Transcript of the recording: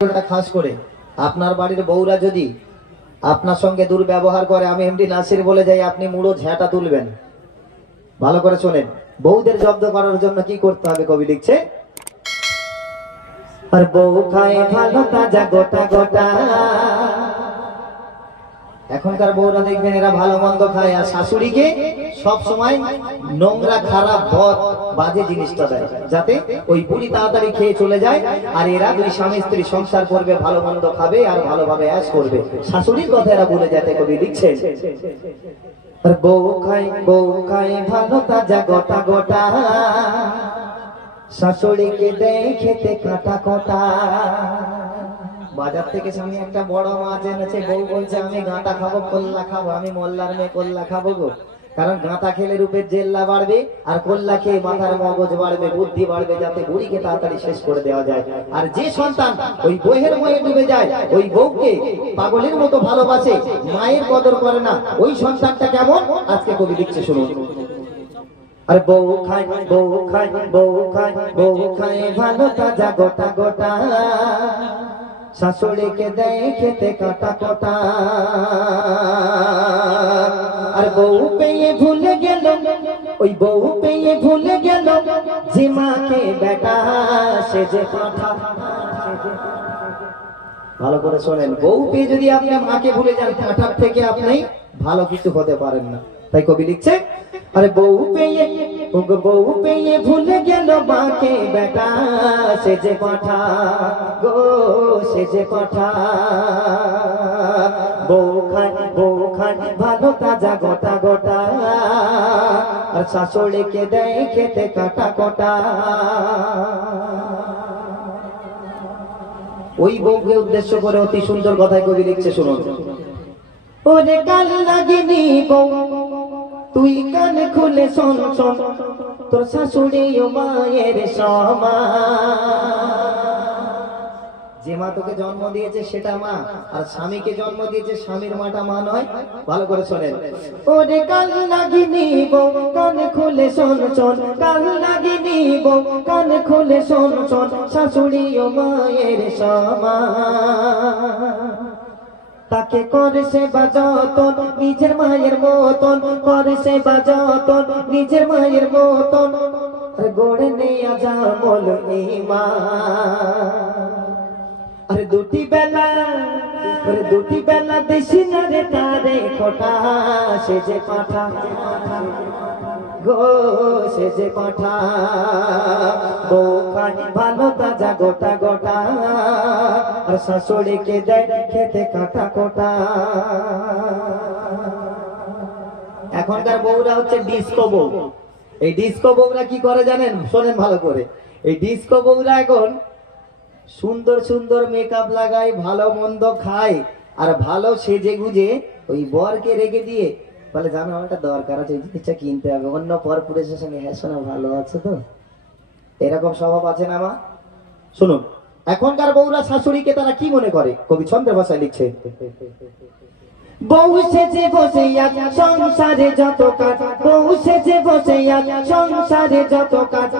খাস করে আপনার বাড়ির বউরা যদি আপনার সঙ্গে দুর্ব্যবহার করে, আমি এমডি নাসির বলে যাই, আপনি মুড়ো ঝেঁটা তুলবেন। ভালো করে শোনেন, বউদের জব্দ করার জন্য কি করতে হবে কবি লিখছে, আর বউ খায় ভালো তাজা গোটা গোটা। এখনকার বউরা দেখবেন এরা ভালো মন্দ খায়, আর শাশুড়িকে সব সময় নোংরা খারাপ বাজে জিনিসটা দেয়, যাতে ওই বুড়ি তাড়াতাড়ি খেয়ে চলে যায়। আর এরা দুই স্বামী স্ত্রী সংসার করবে, ভালো মন্দ খাবে আর ভালোভাবে অ্যাশ করবে। শাশুড়ির কথা এরা বলে যাতে কবি লিখছেন, আর বউ খায় ভালো তাজা গোটা গোটা, শাশুড়িকে দেয় খেতে কাটা কটা। বাজার থেকে স্বামী একটা বড় মাছ এনেছে, বউ বলছে আমি গাঁটা খাবো, কল্লা খাবো, আমি মোল্লার মেয়ে কল্লা খাবো গো। কারণ গাঁটা খেলে রূপের জেল্লা বাড়বে, আর কল্লা খেয়ে মাথার মগজ বাড়বে, বুদ্ধি বাড়বে, যাতে বুড়িকে তাড়াতাড়ি শেষ করে দেওয়া যায়। আর যে সন্তান ওই বইয়ের ময়ে ডুবে যায়, ওই বউকে পাগলের মতো ভালোবাসে, মায়ের কদর করে না, ওই সন্তানটা কেমন আজকে কবি লিখছে শুনুন। আর বউ খায় ভালো তাজা গোটা গোটা, শাশুড়িকে দেয় খেতে কাটা কটা। আর বউ পেয়ে ভুলে গেল, ওই বউ পেয়ে ভুলে গেল যে মাকে বেটা সে যে পাঠা। ভালো করে শোনেন, বউ পেয়ে যদি আপনি মাকে ভুলে যান, পাঠার থেকে আপনি ভালো কিছু হতে পারেন না। তাই কবি লিখছে, আরে বউ পেয়ে ভুলে গেল মাকে বেটা সে যে পাঠা গো, সে যে পাঠা। বউ খায় ভালো তাজা গোটা গোটা, আর শাশুড়িকে দেয় খেতে কাটা কটা। ওই বউকে উদ্দেশ্য করে অতি সুন্দর কথায় কবি লিখছে শুনুন, ওরে কাল লাগিনি বউ তুই কান খুলে শোন শোন, তোর শাশুড়ি ও মায়ের সমান। যে মা তোকে জন্ম দিয়েছে সেটা মা, আর স্বামীকে জন্ম দিয়েছে স্বামীর মাটা মা নয়। ভালো করে শোনেন, ওরে কান লাগিনি বউ কান খুলে শোন শোন, কান লাগিনি বউ কান খুলে শোন শোন, শাশুড়ি ও মায়ের সমান। তাকে করে সেবা যতন নিজের মায়ের মতন, করে সেবা যতন নিজের মায়ের মতন, গড়ে নেয়া যা বল ইমান। আরে দুটি বেলা দেশি না রে তারে খোটা, সে যে পাঠা গো, সে যে পাঠা। বউ খায় ভালো তাজা গোটা গোটা, আর শাশুড়িকে দেয় খেতে কাটা কোটা। এখনকার বউরা হচ্ছে ডিস্কো বউ। এই ডিস্কো বউরা কি করে জানেন, শোনেন ভালো করে। এই ডিস্কো বউরা এখন সুন্দর সুন্দর মেকআপ লাগায়, ভালো মন্দ খায়, আর ভালো সেজে গুজে ওই বরকে রেখে দিয়ে বলে জানো আমার একটা দরকার আছে, এই জিনিসটা কিনতে হবে। অন্য পর পুরুষের সঙ্গে হ্যাঁ শোনা ভালো আছে তো, এরকম স্বভাব আছে না মা? শুনুন, এখনকার বউরা শাশুড়িকে তারা কি মনে করে, কবি ছন্দের ভাষায় লিখছে, বউ সেজে বসে আজ সংসারে যত কাজ, বউ সেজে বসে আজ সংসারে যত কাজ,